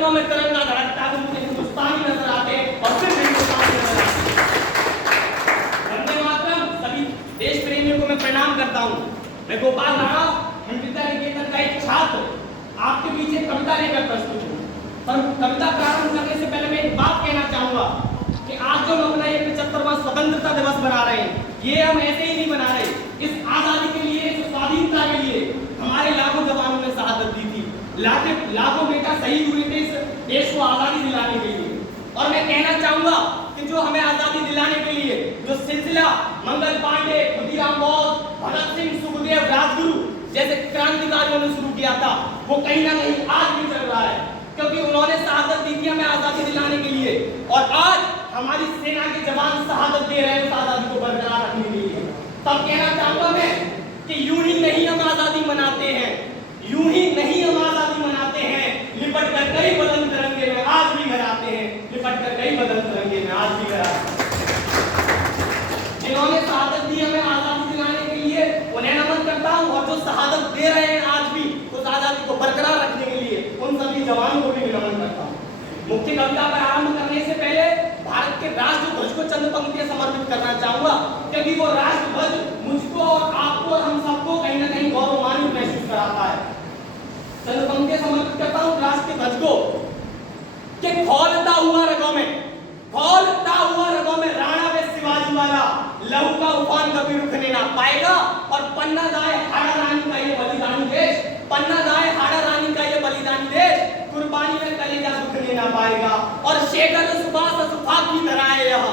धड़कनों में तिरंगा धड़कता है, मुझे हिंदुस्तानी नजर आते हैं और सिर्फ हिंदुस्तानी नजर आते हैं। वंदे मातरम। सभी देश प्रेमियों को मैं प्रणाम करता हूँ। मैं गोपाल राणा, हिंदुस्तान निकेतन का एक छात्र, आपके बीच एक कविता लेकर प्रस्तुत हूँ। और कविता प्रारंभ करने से पहले मैं एक बात कहना चाहूंगा कि आज जो हम अपना ये 75वां स्वतंत्रता दिवस बना रहे हैं, ये हम ऐसे ही नहीं बना रहे। इस आजादी के लिए, इस स्वाधीनता के लिए हमारे लाखों जवानों ने शहादत दी थी, लाखों बेटा शहीद हुए थे इस देश को आजादी दिलाने के लिए। और मैं कहना चाहूंगा कि जो हमें आजादी दिलाने के लिए जो सिलसिला मंगल पांडे, खुदीराम बोस, भगत सिंह, सुखदेव, राजगुरु जैसे क्रांतिकारियों ने शुरू किया था, वो कहीं ना कहीं आज भी चल रहा है, क्योंकि उन्होंने शहादत दी थी हमें आजादी दिलाने के लिए। और आज हमारी सेना के जवान शहादत दे रहे हैं उस आजादी को बरकरार रखने के लिए। तब कहना चाहूंगा मैं कि यूं ही नहीं हम आजादी मनाते हैं, यूं ही नहीं हम आजादी मनाते हैं, लिपट कर कई बदन तिरंगे में आज भी घर आते हैं, लिपट कर कई बदन तिरंगे में आज भी घर आते हैं। जिन्होंने शहादत दी हमें आजादी दिलाने के लिए उन्हें नमन करता हूं, और जो शहादत दे रहे हैं आज भी उस आजादी को बरकरार रखने के लिए उन सभी जवानों को भी नमन करता हूं। मुख्य कविता पर आरंभ करने से पहले भारत के राष्ट्र ध्वज को चंद पंक्तियां समर्पित करना चाहूंगा, क्योंकि वो राष्ट्र ध्वज मुझको और आपको और हम सबको कहीं ना कहीं गौरवान्वित महसूस कराता है। चंद पंक्तियां समर्पित करता हूं राष्ट्र ध्वज को कि खोलता हुआ रगों में, खोलता हुआ रगों में राणा वे शिवाजी वाला, लहू का उफान कभी रुकने ना पाएगा। और पन्ना दाए हाड़ा रानी का ये बलिदानी देश, पन्ना दाए हाड़ा रानी का ये बलिदानी देश, कुर्बानी में कलेजा दुखने ना पाएगा। और शेखर सुभाष असफाक की तरह है यह,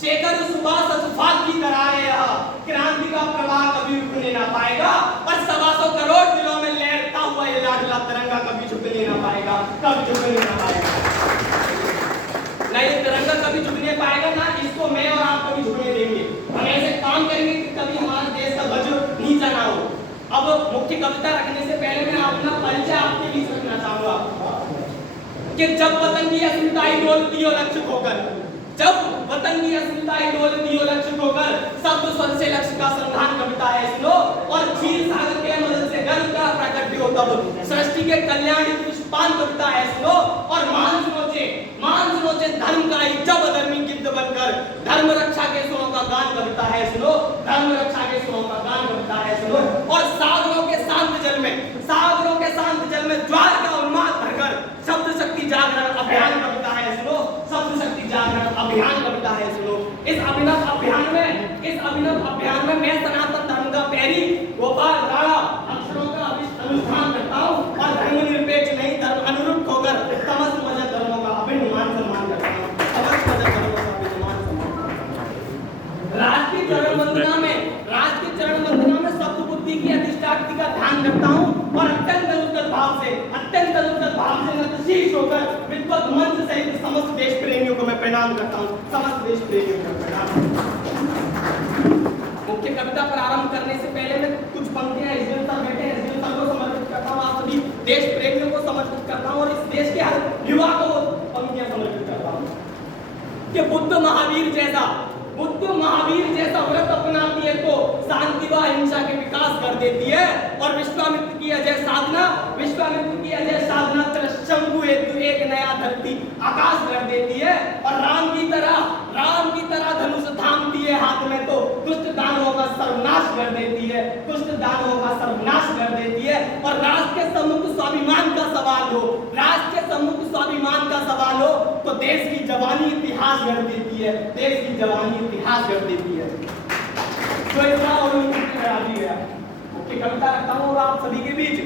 शेखर सुभाष असफाक की तरह है यह, क्रांति का प्रवाह कभी रुकने ना पाएगा। और 125 करोड़ दिलों में लहरता हुआ ये लाडला तिरंगा कभी झुकने ना पाएगा, कभी झुकने ना पाएगा। ना ये तिरंगा कभी झुकने पाएगा, ना इसको मैं और आप कभी झुकने देंगे। हम ऐसे काम करेंगे कि कभी हमारे देश का ध्वज नीचा ना हो। अब मुख्य कविता रखने से पहले मैं अपना परिचय आपके बीच रखना चाहूंगा कि जब वतन की अस्मिताई डोलती हो लक्ष्य होकर, जब वतन की अस्मिताई डोलती हो लक्ष्य होकर, शब्द स्वर से लक्ष्य का संधान कविता है सुनो। और क्षीर सागर के मदद से गर्व का प्रकट हो तब सृष्टि के कल्याण पुष्पान कविता है सुनो। और मान सुनोचे धर्म का ही जब अधर्मी गिद्ध बनकर, धर्म रक्षा के सुरों का गान कविता है सुनो, धर्म रक्षा के सुरों का गान कविता है सुनो। और सागरों के शांत जल में, सागरों के शांत जल में ज्वार का उन्माद भरकर शब्द शक्ति जागरण अभियान कविता है सुनो, शब्द शक्ति जागरण अभियान कविता है सुनो। इस अभिनव अभियान में मैं सनातन धर्म का पैरी गोपाल राणा अक्षरों का अनुष्ठान करता हूँ और धर्मनिरपेक्ष नहीं धर्म अनुरूप होकर समस्त मजहब धर्मों का अभिमान सम्मान करता हूँ, समस्त मजहब धर्मों का अभिमान सम्मान करता हूँ। राष्ट्रीय चरण वंदना में शब्द बुद्धि की अधिष्ठात्री का ध्यान करता हूँ और अत्यंत उद्धत भाव से नतशीश होकर विद्वत मंच सहित समस्त देश प्रेमियों को मैं प्रणाम करता हूँ, समस्त देश प्रेमियों को प्रणाम। मुख्य कविता प्रारंभ करने से पहले मैं कुछ पंक्तियां एसडीएम सर बैठे हैं, एसडीएम सर को समर्पित करता हूँ, आप सभी देश प्रेमियों को समर्पित करता हूँ और इस देश के हर युवा को पंक्तियां समर्पित करता हूँ कि बुद्ध महावीर जैसा व्रत अपनाती है तो शांति व हिंसा के विकास कर देती है। और विश्वामित्र की अजय साधना शंभु हेतु एक नया धरती आकाश कर देती है। और राम की तरह धनुष थामती है हाथ में तो दुष्ट दानवों का सर्वनाश कर देती है, और राष्ट्र के सम्मुख स्वाभिमान का सवाल हो तो देश की जवानी इतिहास गढ़ देती है, तो इतना और मुख्य कविता रखता हूँ और आप सभी के बीच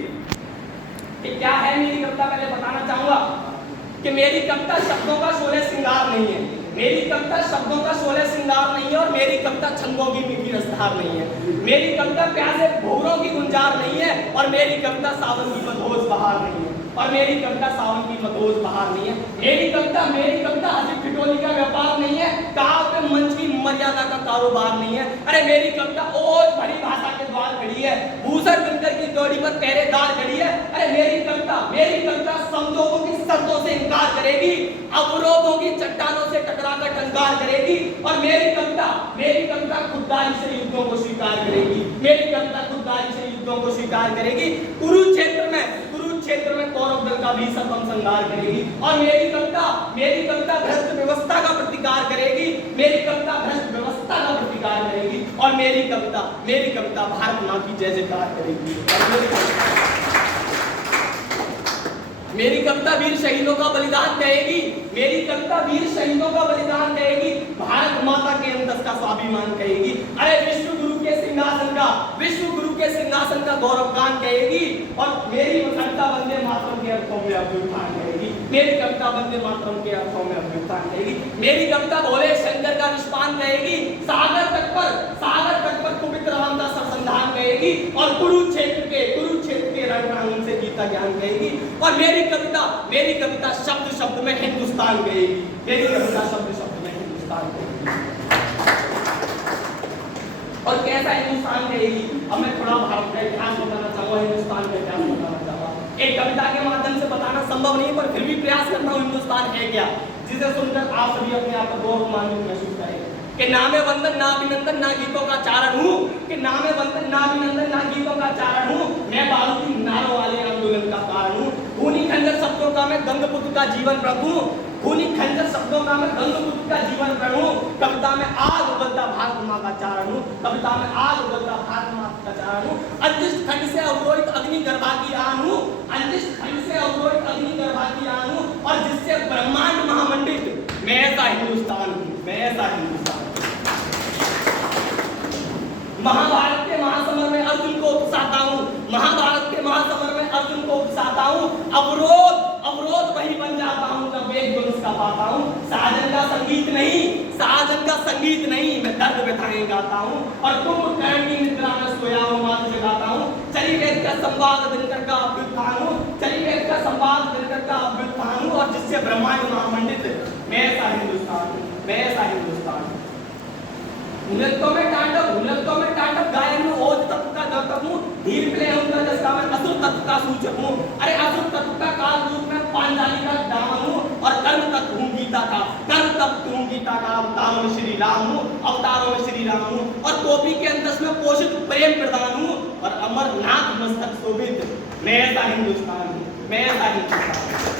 कि क्या है मेरी कविता पहले बताना चाहूंगा कि मेरी कविता शब्दों का शोले श्रृंगार नहीं है, और मेरी कविता छंदों की मीठी रसधार नहीं है, मेरी कविता प्यासे भौरों की गुंजार नहीं है, और मेरी कविता सावन की मधोस बहार नहीं है, मेरी कविता हंसी ठिठोली का व्यापार नहीं है, काव्य मंच की मर्यादा का कारोबार नहीं है। अरे मेरी कविता ओज भरी भाषा के द्वार खड़ी है, भूषण बिनकर की जोड़ी पर पहरेदार खड़ी है। अरे मेरी कविता समझौतों की शर्तों से इनकार करेगी, अवरोधों की चट्टानों से टकराकर टंकार करेगी। और मेरी कविता खुददारी से युद्धों को स्वीकार करेगी, कुरुक्षेत्र कुरुक्षेत्र में कौरव दल का भी सर्वम संहार करेगी। और मेरी कविता भ्रष्ट व्यवस्था का प्रतिकार करेगी, मेरी कविता भ्रष्ट व्यवस्था का प्रतिकार करेगी। और मेरी कविता भारत माँ की जय जयकार करेगी। मेरी कविता वीर शहीदों का बलिदान कहेगी, मेरी कविता वीर शहीदों का बलिदान कहेगी, भारत माता के अंतस का स्वाभिमान कहेगी। अरे विश्व गुरु के सिंहासन का गौरव गान कहेगी। और मेरी कविता वंदे मातरम के अर्थों में अभ्युत्थान कहेगी, मेरी कविता वंदे मातरम के अर्थों में अभ्युत्थान कहेगी। मेरी कविता भोले शंकर का निष्पान कहेगी, सागर तट पर कुपित राम का सरसंधान कहेगी। और कुरुक्षेत्र के रणरांगन से गीता ज्ञान कहेगी। और मेरी कविता शब्द शब्द में हिंदुस्तान कहेगी, मेरी कविता शब्द शब्द में हिंदुस्तान कहेगी। और कैसा हिंदुस्तान कहेगी? अब मैं थोड़ा भारत का इतिहास बताना चाहूँगा, हिंदुस्तान का इतिहास बताना चाहूँगा। एक कविता के माध्यम से बताना संभव नहीं, पर फिर भी प्रयास करता हूँ हिंदुस्तान है क्या, जिसे सुनकर आप सभी अपने आप को गौरवान्वित महसूस करें। कि नामे वंदन ना अभिनंदन ना गीतों का चारण हूँ, कि नामे वंदन ना अभिनंदन ना गीतों का चारण हूँ, मैं बारूदी नारों वाले आंदोलन का कारण हूँ। खूनी खंजर शब्दों का मैं गंगपुत्र का जीवन व्रत हूँ, खूनी खंजर शब्दों का मैं गंगपुत्र का जीवन व्रत हूँ। कविता में आग उगलता भारत माँ का चारण हूँ, कविता में आग उगलता भारत माँ का चारण हूँ। अंतिष्ट खंड से अवरोहित अग्नि गर्भा की आन हूँ, अंतिष्ट खंड से अवरोहित अग्नि गर्भा की आन हूँ। और जिससे ब्रह्मांड महामंडित मैं ऐसा हिंदुस्तान हूँ, मैं ऐसा हिंदुस्तान। महाभारत के महासमर में अर्जुन को उपसाता हूँ, महाभारत के महासमर में अर्जुन को उपसाता हूँ। अवरोध वही बन जाता हूँ जब एक धनुष का पाता हूँ। साजन का संगीत नहीं मैं दर्द व्यथाएं गाता हूँ। और कुंभकर्ण की निद्रा में सोया हूँ मात जगाता हूँ। चली वेद का संवाद दिनकर का अभ्युत्थान हूँ, चली वेद का संवाद दिनकर का अभ्युत्थान हूँ। और जिससे ब्रह्मांड महामंडित मैं ऐसा हिंदुस्तान हूँ, मैं ऐसा हिंदुस्तान हूँ। नृत्यों में तांडव गायन में ओज तत्व का दर्पक हूँ, धीर प्ले उनका जैसा मैं असुर तत्व का सूचक हूँ। अरे असुर तत्व का काल रूप में पांचाली का दामन हूँ। और कर्म तत्व हूँ गीता का, अवतारों में श्री राम हूँ, अवतारों में श्री राम हूँ। और टोपी के अंतस में पोषित प्रेम प्रदान हूँ। और अमरनाथ मस्तक शोभित मैं ऐसा हिंदुस्तान हूँ, मैं ऐसा हिंदुस्तान हूँ।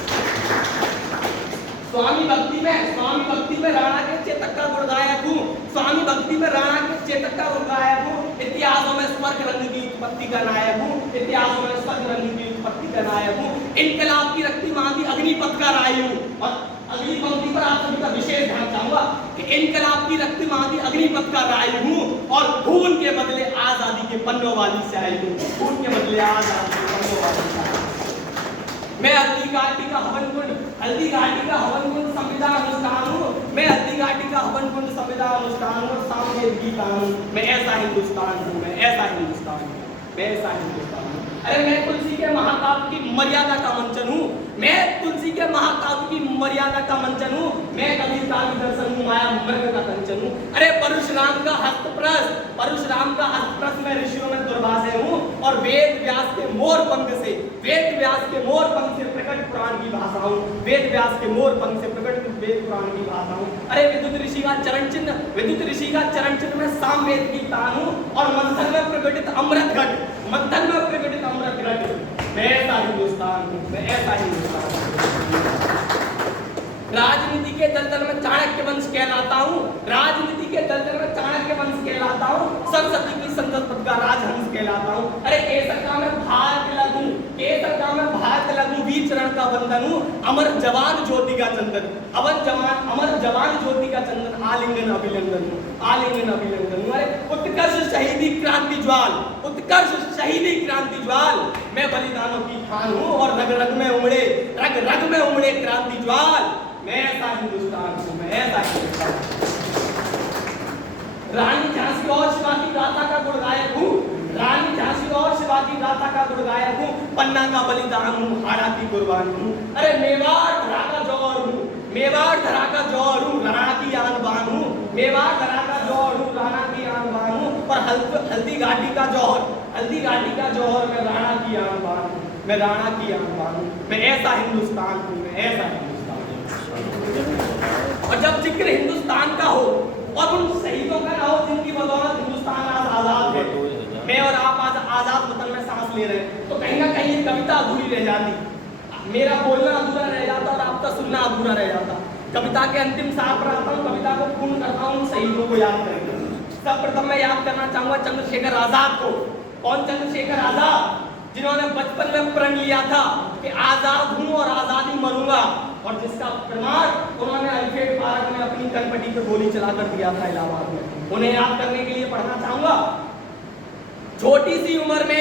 स्वामी भक्ति में राणा के चेतक का गुण गायक हूँ, स्वामी भक्ति में राणा के चेतक का गुण गायक हूँ। इतिहासों में स्वर्ग रंग की उत्पत्ति का नायक हूँ, इतिहासों में स्वर्ग रंग की उत्पत्ति का नायक हूँ। इनकलाब की रक्ति मांगी अग्निपथ का राय हूँ। और अगली पंक्ति पर आप सभी का विशेष ध्यान चाहूंगा कि इनकलाब की रक्ति मांगी अग्निपथ का राय हूँ। और खून के बदले आजादी के पन्नों वाली स्याही हूँ, खून के बदले आजादी के पन्नों वाली स्याही। मैं हल्दी घाटी का हवन कुंड संविदा अनुष्ठान हूँ, मैं हल्दी घाटी का हवन कुंड संविदा अनुष्ठान हूँ। सामने गीता हूँ, मैं ऐसा हिंदुस्तान हूँ, मैं ऐसा हिंदुस्तान हूँ, मैं ऐसा हिंदुस्तान हूँ। अरे मैं तुलसी के महाकाव्य की मर्यादा का मंचन हूँ, मैं तुलसी के महाकाव्य की मर्यादा का मंचन हूँ। मैं कबीर का दर्शन हूँ, माया मृग का कंचन हूँ। अरे परशुराम का हस्तप्रस्थ में ऋषियों में दुर्भाषे हूँ। और वेद व्यास के मोर पंख से प्रकट पुराण की भाषा हूँ, वेद व्यास के मोर पंख से प्रकट वेद पुराण की भाषा हूँ। अरे विद्युत ऋषि का चरण चिन्ह में सामवेद की तान हूँ। और मंथन में प्रकटित अमृत घट मैं ऐसा हिंदुस्तान हूँ, मैं ऐसा हिंदुस्तान हूँ। राजनीति के दलदल में चाणक्य वंश कहलाता हूँ, राजनीति के दलदल में चाणक्य वंश कहलाता हूँ। सरस्वती की संसद पद का राजहंस कहलाता हूँ। अरे केसर का मैं भारत लगूं वीर चरण का बंधन हूँ। अमर जवान ज्योति का चंदन आलिंगन अभिनंदन हूँ। अरे उत्कर्ष शहीदी क्रांति ज्वाल मैं बलिदानों की खान हूँ। और रग रग में उमड़े क्रांति ज्वाल मैं ऐसा हिंदुस्तान हूँ, मैं ऐसा हिंदुस्तान हूँ। रानी झांसी और शिवा की गाथा का गुण गायक हूँ, रानी झांसी और शिवा की गाथा का गुण गायक हूँ। पन्ना का बलिदान हूँ, हाड़ा की कुर्बानी हूँ। अरे मेवाड़ धरा का जौहर हूँ, राणा की आन बान हूँ। मेवाड़ धरा का जौहर हूँ, राणा की आन बान हूँ। और हल्दी घाटी का जौहर मैं राणा की आन बान हूँ, मैं राणा की आन बान हूँ। मैं ऐसा हिंदुस्तान हूँ, मैं ऐसा हिंदुस्तान। और जब जिक्र हिंदुस्तान का हो और उन शहीदों का ना हो जिनकी बदौलत हिंदुस्तान आज आजाद है, मैं और आप आज आजाद वतन में सांस ले रहे हैं, तो कहीं ना कहीं ये कविता अधूरी रह जाती, मेरा बोलना अधूरा रह जाता और आपका सुनना अधूरा रह जाता। कविता के अंतिम सार पर आता हूँ, कविता को पूर्ण करता हूँ, शहीदों को याद करेंगे। सर्वप्रथम मैं याद करना चाहूंगा चंद्रशेखर आजाद को। कौन चंद्रशेखर आजाद? जिन्होंने बचपन में प्रण लिया था कि आजाद हूं और आजादी मरूंगा, और जिसका प्रमाण उन्होंने अल्फ्रेड पार्क में अपनी कनपटी पे गोली चलाकर दिया था इलाहाबाद में। उन्हें याद करने के लिए पढ़ना चाहूंगा। छोटी सी उम्र में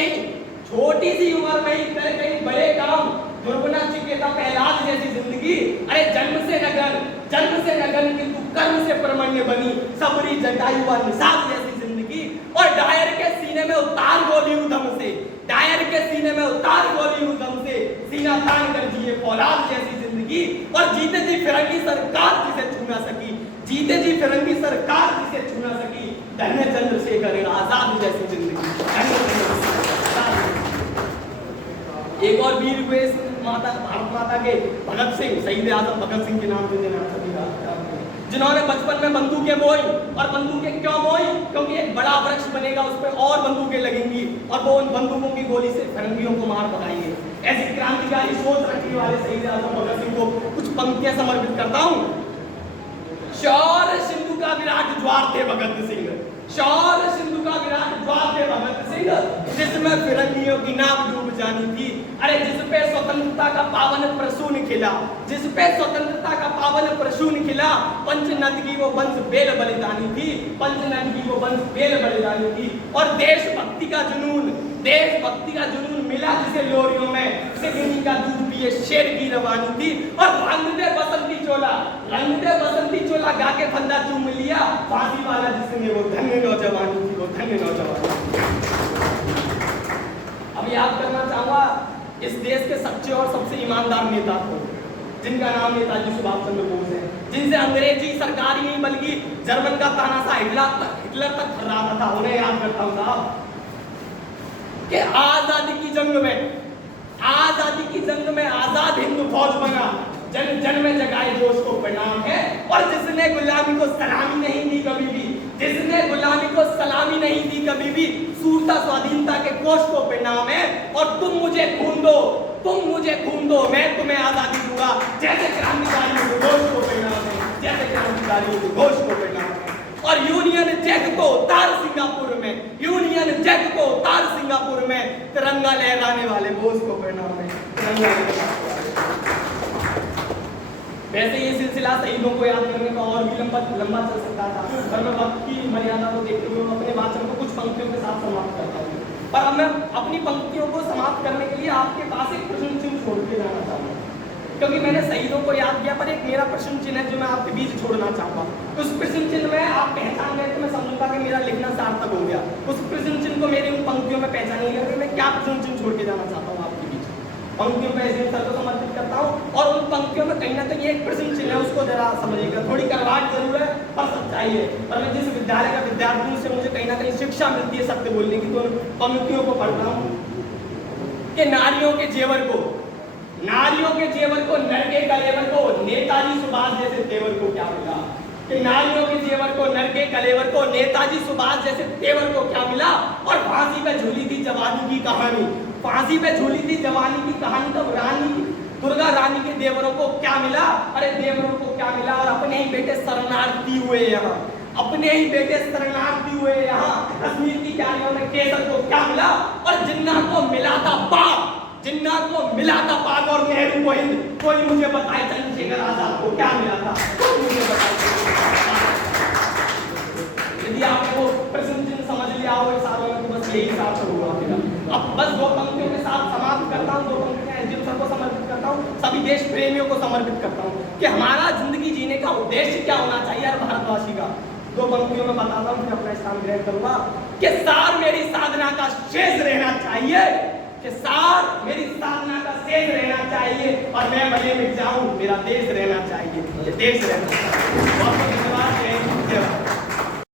ही करे कई बड़े काम, दुर्गुना चिकेता पहलाद जैसी जिंदगी। अरे जन्म से नगन किंतु कर्म से परमण्य बनी, सबरी जटायु व निषाद जैसी जिंदगी। और डायर के सीने में उतार गोली उधम से, सीना तान कर जिए फौलाद जैसी जिंदगी। और जीते जी फिरंगी सरकार जिसे छू ना सकी, धन्य चंद्रशेखर आजाद जैसी जिंदगी। एक और वीर हुए भारत माता के भगत सिंह, शहीद आजम भगत सिंह के नाम पे जिन्होंने बचपन में बंदूकें बोई। और बंदूकें क्यों बोई? क्योंकि एक बड़ा वृक्ष बनेगा, उस पर और बंदूकें लगेंगी और वो उन बंदूकों की गोली से फिरंगियों को मार भगाएंगे। ऐसी क्रांतिकारी सोच रखने वाले शहीद आजम भगत सिंह को कुछ पंक्तियां समर्पित करता हूं। शौर्य सिंधु का विराट ज्वार थे भगत सिंह, जिसमें फिरंगियों की नाव डूब जानी थी। अरे जिसपे स्वतंत्रता का पावन प्रसून खिला, पंचनद की वो वंश बेल बलिदानी थी। और देशभक्ति का जुनून मिला जिसे लोरियों में, सिगनी का दूध पिए शेर की रवानी थी। और रंग दे बसंती चोला गा के फंदा चूम लिया, फांसी वाला जिसने वो धन्य नौजवानी थी। अब याद करना चाहूंगा इस देश के सच्चे और सबसे ईमानदार नेता को, जिनका नाम नेताजी सुभाष चंद्र बोस है, जिनसे अंग्रेजी सरकार ही नहीं बल्कि जर्मन का तानाशाह हिटलर तक खर्राता था। उन्हें याद करता हूं साहब कि आजादी की जंग में आजाद हिंद फौज बना, जन में जगाए जोश को प्रणाम है। और जिसने गुलामी को सलामी नहीं दी कभी भी, सूरता स्वाधीनता के कोष को प्रणाम है। और तुम मुझे खून दो, मैं तुम्हें आजादी दूंगा, जैसे क्रांतिकारियों के घोष को प्रणाम है। और यूनियन जैक को उतार सिंगापुर में, तिरंगा लहराने वाले बोस को प्रणाम है। वैसे ये सिलसिला शहीदों को याद करने का और भी लंबा चल सकता था, पर मैं वक्त की मर्यादा को देखते हुए अपने वाचन को कुछ पंक्तियों के साथ समाप्त करता हूँ। पर अब मैं अपनी पंक्तियों को समाप्त करने के लिए आपके पास एक प्रश्न चिन्ह छोड़ के जाना चाहूँगा, क्योंकि मैंने शहीदों को याद किया, पर एक मेरा प्रश्न चिन्ह है जो मैं आपके बीच छोड़ना चाहूँगा। उस प्रश्न चिन्ह में आप पहचान गए तो मैं समझूंगा कि मेरा लिखना सार्थक हो गया। उस प्रश्न चिन्ह को मेरी उन पंक्तियों में पहचान नहीं लगी, मैं क्या प्रश्न चिन्ह छोड़ के जाना चाहता हूँ आपके बीच। पंक्तियों को ऐसे सर को समर्पित करता हूँ, और उन पंक्तियों में कहीं ना कहीं एक प्रश्न चिन्ह है, उसको जरा समझिएगा। थोड़ी करवाट जरूर है पर सच्चाई है। पर मैं जिस विद्यालय का विद्यार्थी हूँ, से मुझे कहीं ना कहीं शिक्षा मिलती है सत्य बोलने की, तो उन पंक्तियों को पढ़ता हूँ कि नारियों के जेवर को नर के कलेवर को, नेताजी सुभाष जैसे तेवर को क्या मिला। कि नारियों के जेवर को, नर के कलेवर को, नेताजी सुभाष जैसे तेवर को क्या मिला। और फांसी पे झूली थी जवानी की कहानी, तब रानी दुर्गा रानी के देवरों को क्या मिला। अरे देवरों को क्या मिला। और अपने ही बेटे शरणार्थी हुए यहाँ, कश्मीर की क्यारियों में केसर को क्या मिला। और जिन्ना को मिला था पाक और नेहरू को हिंद। कोई मुझे बताए चंद्रशेखर आजाद को क्या मिला था, कोई मुझे बताए। यदि आपने वो प्रश्न चिन्ह समझ लिया हो इस सालों में, तो बस यही सार्थक हुआ मेरा। अब बस दो पंक्तियों के साथ समाप्त करता हूँ। दो पंक्तियां एसडीएम सर को समर्पित करता हूँ, सभी देश प्रेमियों को समर्पित करता हूँ कि हमारा जिंदगी जीने का उद्देश्य क्या होना चाहिए हर भारतवासी का। दो पंक्तियों में बताता हूँ, फिर अपना स्थान ग्रहण करूंगा कि सार मेरी साधना का शेष रहना चाहिए, और मैं भले मिट जाऊं, मेरा देश रहना चाहिए। बहुत बहुत धन्यवाद।